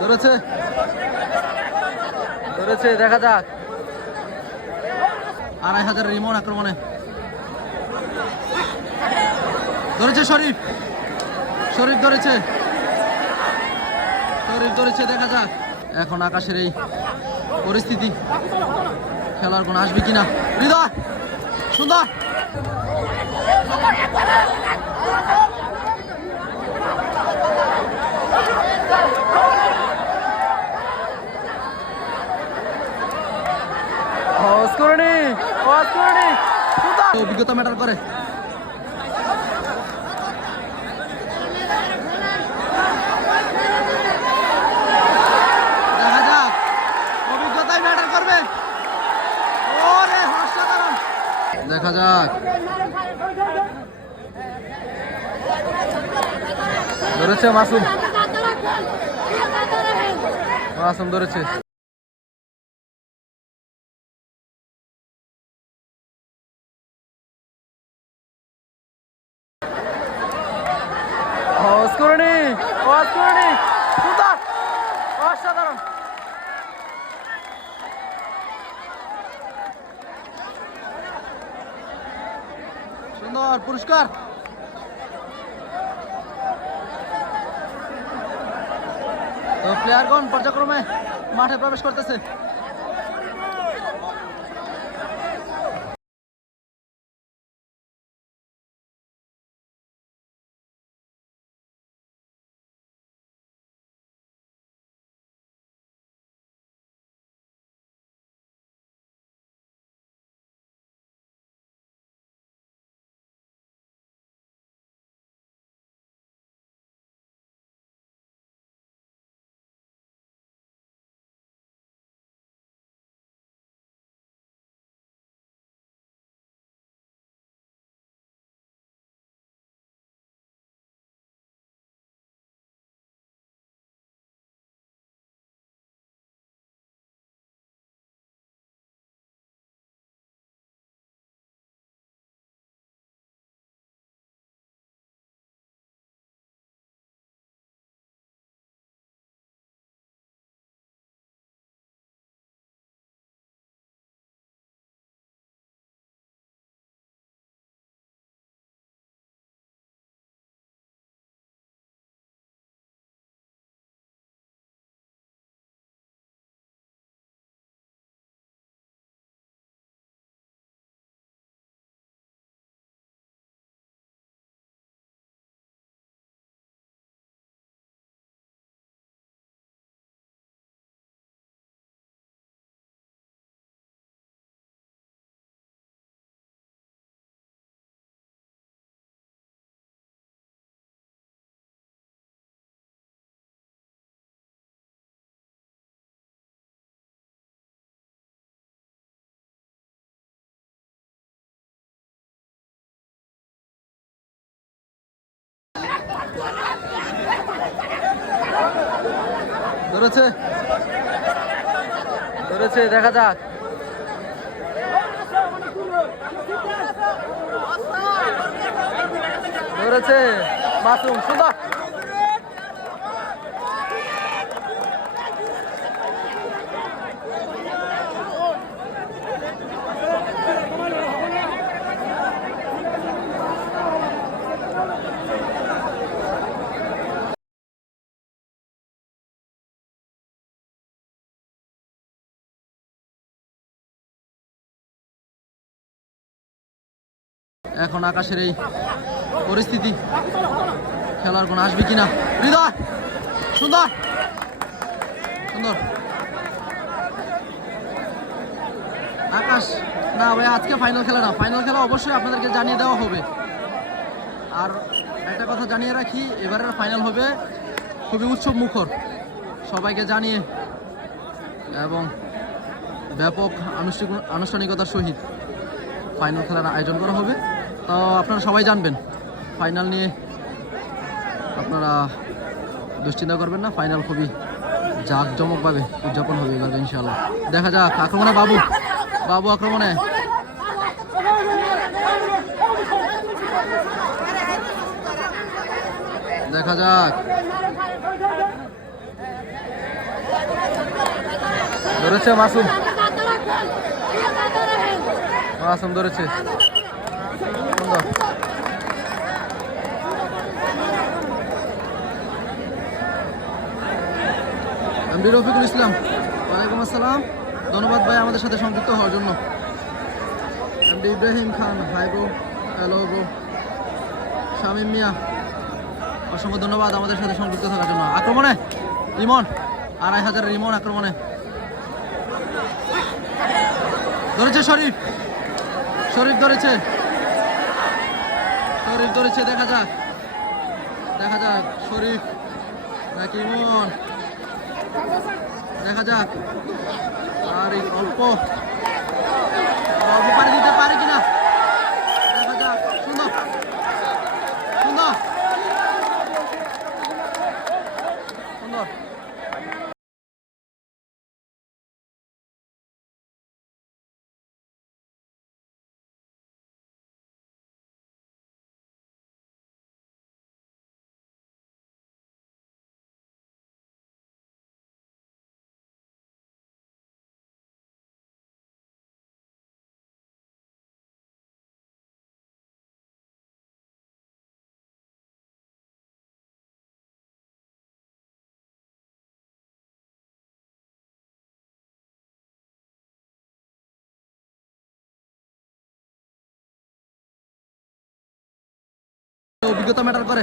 ধরেছে? ধরেছে, দেখা যাক। আড়াই হাজার রিমন আক্রমণে। ধরেছে শরীফ। শরীফ ধরেছে। শরীফ ধরেছে, দেখা যাক। এখন আকাশের এই পরিস্থিতি, খেলার কোন আসবে কিনা? হৃদয়, সুন্দর। অভিজ্ঞতা ম্যাটার করে। দেখা যাক, অভিজ্ঞতাই ম্যাটার করবে। ওরে, অসাধারণ। দেখা যাক। ধরেছে মাসুম। মাসুম ধরেছে। সুন্দর অসাধারণ। সুন্দর পুরস্কার। তো প্লেয়ারগণ পর্যায়ক্রমে মাঠে প্রবেশ করতেছে। ধরেছে? ধরেছে দেখা যাক। ধরেছে মাসুম সুন্দর এখন আকাশের এই পরিস্থিতি খেলার কোন আসবে কিনা? হৃদয়! সুন্দর! সুন্দর! আকাশ, না ভাই, আজকে ফাইনাল খেলা না। ফাইনাল খেলা অবশ্যই আপনাদেরকে জানিয়ে দেওয়া হবে। আর একটা কথা জানিয়ে রাখি, এবারের ফাইনাল হবে খুবই উৎসব মুখর। সবাইকে জানিয়ে এবং ব্যাপক আনুষ্ঠানিক আনুষ্ঠানিকতার সহিত ফাইনাল খেলার আয়োজন করা হবে। আপনারা সবাই জানবেন। ফাইনাল নিয়ে আপনারা দুশ্চিন্তা করবেন না ফাইনাল খুবই জাঁকজমকভাবে উদযাপন হবে এবার, ইনশাআল্লাহ। দেখা যাক, আক্রমণে বাবু বাবু আক্রমণে। দেখা যাক। ধরেছে মাসুম। মাসুম ধরেছে। এমডি রফিকুল ইসলাম, ওয়ালাইকুম আসসালাম। ধন্যবাদ ভাই আমাদের সাথে সংযুক্ত হওয়ার জন্য। MD Ibrahim Khan hi bro hello bro Shamim Mia, অসংখ্য ধন্যবাদ আমাদের সাথে সংযুক্ত থাকার জন্য। আক্রমণে, রিমন, আড়াই হাজার রিমন আক্রমণে। ধরেছে শরীফ শরীফ ধরেছে। শরীফ ধরেছে, দেখা যাক। দেখা যাক, শরীফ নাকি মন দেখা যাক। আর এই অল্প দিতে পারে কিনা? অভিজ্ঞতা ম্যাটার করে।